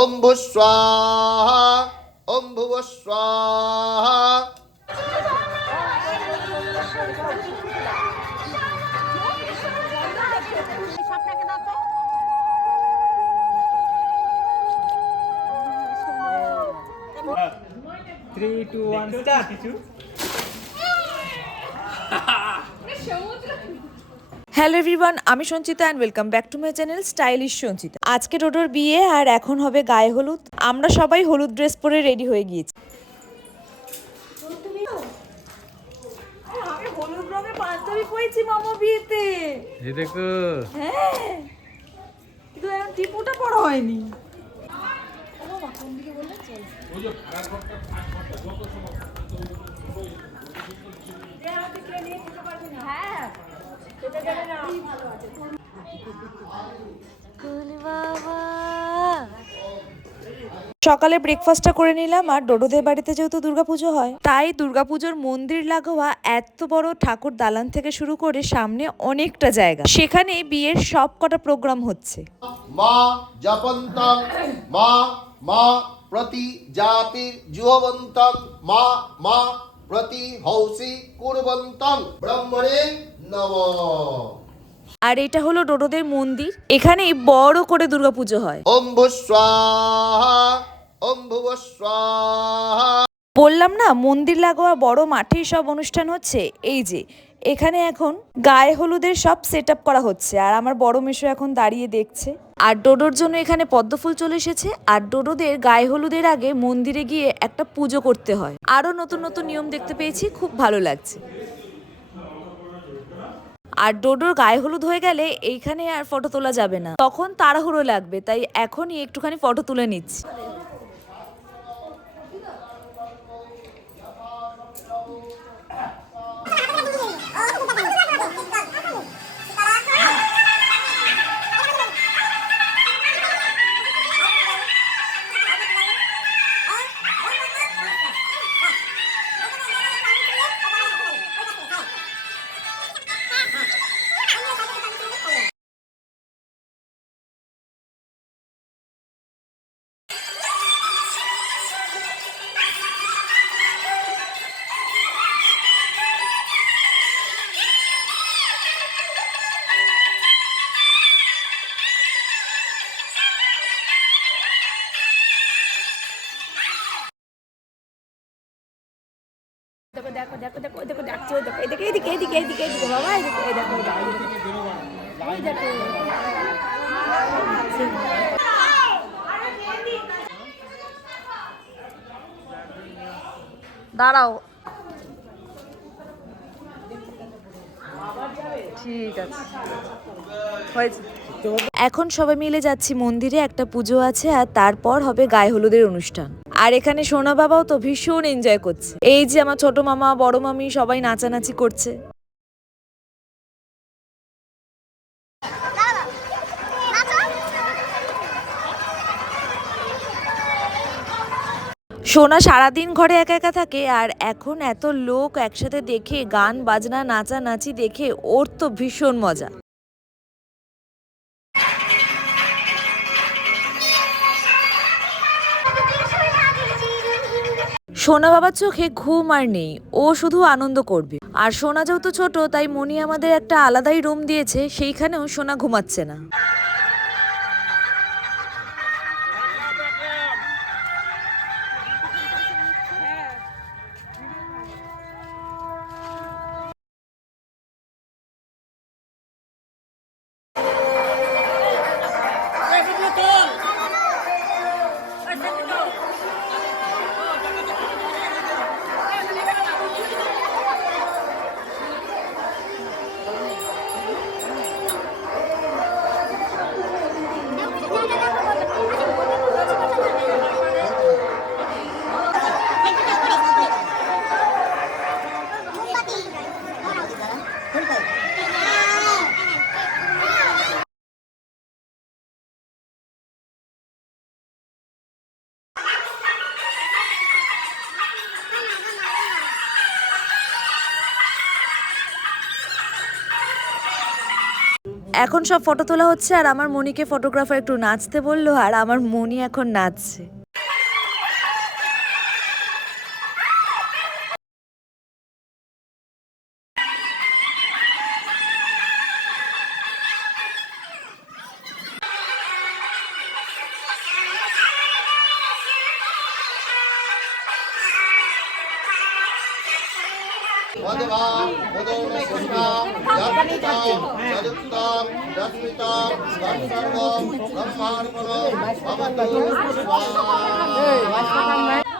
ওম ভূ স্বাহা ওম ভুব স্বাহা সাপটাকে দাও তো Three, two, one, start. Hello everyone আমি Sanchita and welcome back to my channel stylish Sanchita. আজকে টোটোর বিয়ে আর এখন হবে গায়ে হলুদ। আমরা সবাই হলুদ ড্রেস পরে রেডি হয়ে গিয়েছি। হলুদ রঙের পাঞ্জাবি পরেছি মামা বিয়েতে। এই দেখো। হ্যাঁ। কিন্তু এখন টিপুটা পড়া হয়নি। সকালে ব্রেকফাস্টটা করে নিলাম, আর ডোডোদের বাড়িতে যেহেতু দুর্গাপুজো হয়, তাই দুর্গাপুজোর মন্দির লাগোয়া এত বড় ঠাকুর দালান থেকে শুরু করে সামনে অনেকটা জায়গা। সেখানে বিয়ের সব কটা প্রোগ্রাম হচ্ছে। মা মা মা প্রতি জুহবন্তং মা মা প্রতি হৌসি কুর্বন্তং ব্রহ্মণে নম আর এটা হলো ডোডোদের মন্দির। এখানে বড় করে দুর্গাপুজো হয়। অম্বু স্বাহা অম্বু স্বাহা বললাম না, মন্দির লাগোয়া বড় মাঠেই সব অনুষ্ঠান হচ্ছে? এই যে, এখানে এখন গায়ে হলুদের সব সেট করা হচ্ছে। আর আমার বড় মেশো এখন দাঁড়িয়ে দেখছে। আর ডোডোর জন্য এখানে পদ্মফুল চলে এসেছে। আর ডোডোদের গায়ে হলুদের আগে মন্দিরে গিয়ে একটা পুজো করতে হয়। আরও নতুন নতুন নিয়ম দেখতে পেয়েছি, খুব ভালো লাগছে। আর ডোডোর গায়ে হলুদ হয়ে গেলে এইখানে আর ফটো তোলা যাবে না। তখন তাড়াহুড়ো লাগবে, তাই এখনই একটুখানি ফটো তুলে নিচ্ছি। দেখো দেখো দেখো দেখো দেখো ডাকছে এদিকে এদিকে এদিকে এদিকে এদিকে বাবা এদিকে দেখো এই দাঁড়াও ঠিক আছে। এখন সবাই মিলে যাচ্ছি মন্দিরে, একটা পুজো আছে আর তারপর হবে গায়ে হলুদের অনুষ্ঠান। আর এখানে সোনা বাবাও তো ভীষণ এনজয় করছে। এই যে আমার ছোট মামা, বড় মামি সবাই নাচানাচি করছে। সোনা সারাদিন ঘরে একা একা থাকে আর এখন এত লোক একসাথে দেখে গান, বাজনা নাচা নাচি দেখে ওর তো ভীষণ মজা। সোনা বাবার চোখে ঘুম আর নেই, ও শুধু আনন্দ করবে। আর সোনা যেহেতু ছোট, তাই মনি আমাদের একটা আলাদাই রুম দিয়েছে, সেইখানেও সোনা ঘুমাচ্ছে না। এখন সব ফটো তোলা হচ্ছে আর আমার মনিকে ফটোগ্রাফার একটু নাচতে বলল আর আমার মনি এখন নাচছে। भगवान भगवान सुष्टाम जागृताम जागृताम जागृताम संसर्गम ब्रह्मार्पणम भवतु स्वाहा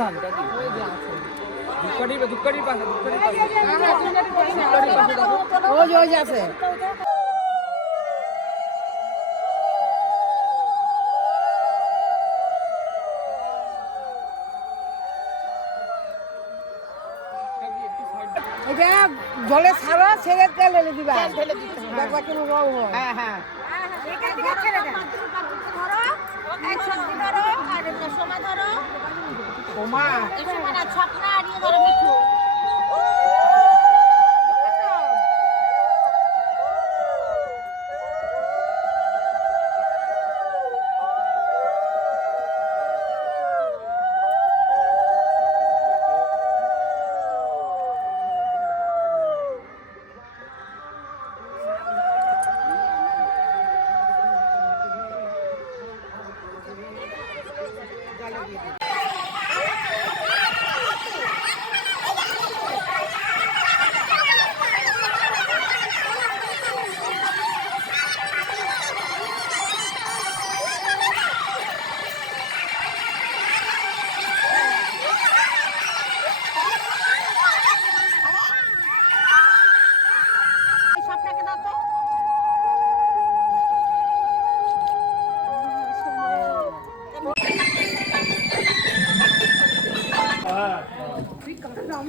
ধান। কাকি পাশে ধূপকাঠির পাশে। এটা জলে ছাড়া ছেড়ে তেল ঢেলে দিবা দেখবা কোনো রং হয়। হ্যাঁ হ্যাঁ। এখান থেকে ছেড়ে দেন। ধরো এই সবজি ধরো আর সময় ধরো। ওমা এই সময় না ছকনা আর ইয়ে ধরো মিঠু এই সবটাকে দাও তো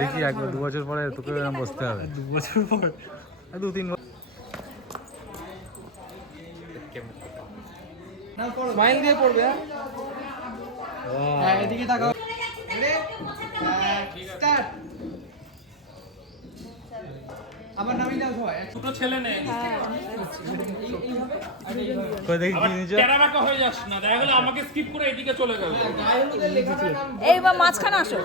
দেখি একবার দু বছর পরে তোকে বসতে হবে। দু বছর পর। দু তিন বছর। স্মাইল দিয়ে পড়বে হ্যাঁ? হ্যাঁ এদিকে তাকাও। স্টার্ট আমার নামই ছেলে নে কই দেখি কি নিচে টেরা হয়ে যাস না দেখা গেলো আমাকে স্কিপ করে এদিকে চলে গেল। এইবার মাঝখানে আসো।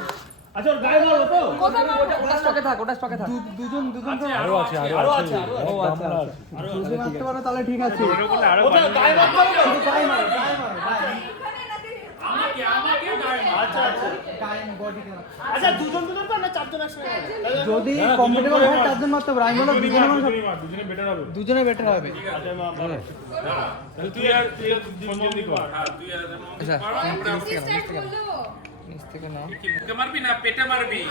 ওটা স্টকে থাক ওটা স্টকে থাক। দুজন দুজন তো আরও আছে আরও আছে। ও আচ্ছা আচ্ছা। দুজন মারতে পারো তাহলে ঠিক আছে। আমাকে গায়ে মার। যদি কমফোর্টেবল হয় চারজন মারতে পারো আমি দুজনে মানে দুজনে বেটার হবে। তুই আর তুই আর মন্দির কর। হ্যাঁ তুই আর মন্দির নিচ থেকে নাও। কি মুখে মারবি না পেটে মারবি?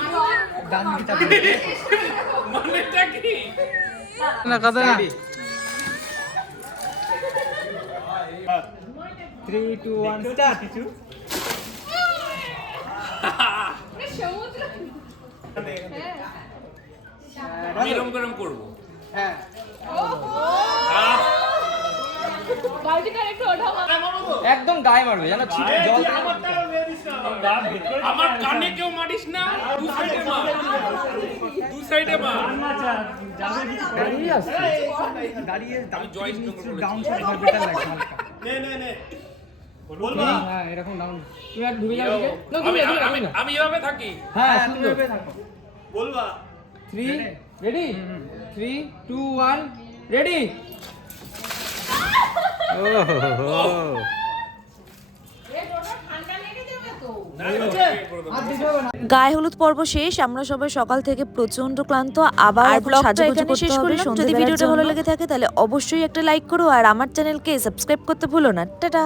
ডান দিকে মানেটা কি? না না। স্টার্ট। আমি গরম করব। হ্যাঁ। একদম গায়ে মারবে জানো ছিটে জল আমার কানে কেউ মারিস না দু সাইডে মার। দু সাইডে মার। দাঁড়িয়ে দাঁড়িয়ে ডাউন সাইড বেটার লাগছে হালকা। হ্যাঁ এরকম ডাউন তুমি এক ঢুকে যাও আমি ঢুকে, ঢুকে, আমি আমি এভাবে থাকি। হ্যাঁ সুন্দর। বলবা। Three ready three two one ready গায়ে হলুদ পর্ব শেষ। আমরা সবাই সকাল থেকে প্রচণ্ড ক্লান্ত। আবার সাজুগুজু করতে শেষ হবে। করলাম। যদি যদি ভিডিওটা ভালো লেগে থাকে তাহলে অবশ্যই একটা লাইক করো। আর আমার চ্যানেলকে সাবস্ক্রাইব করতে ভুলো না। টাটা।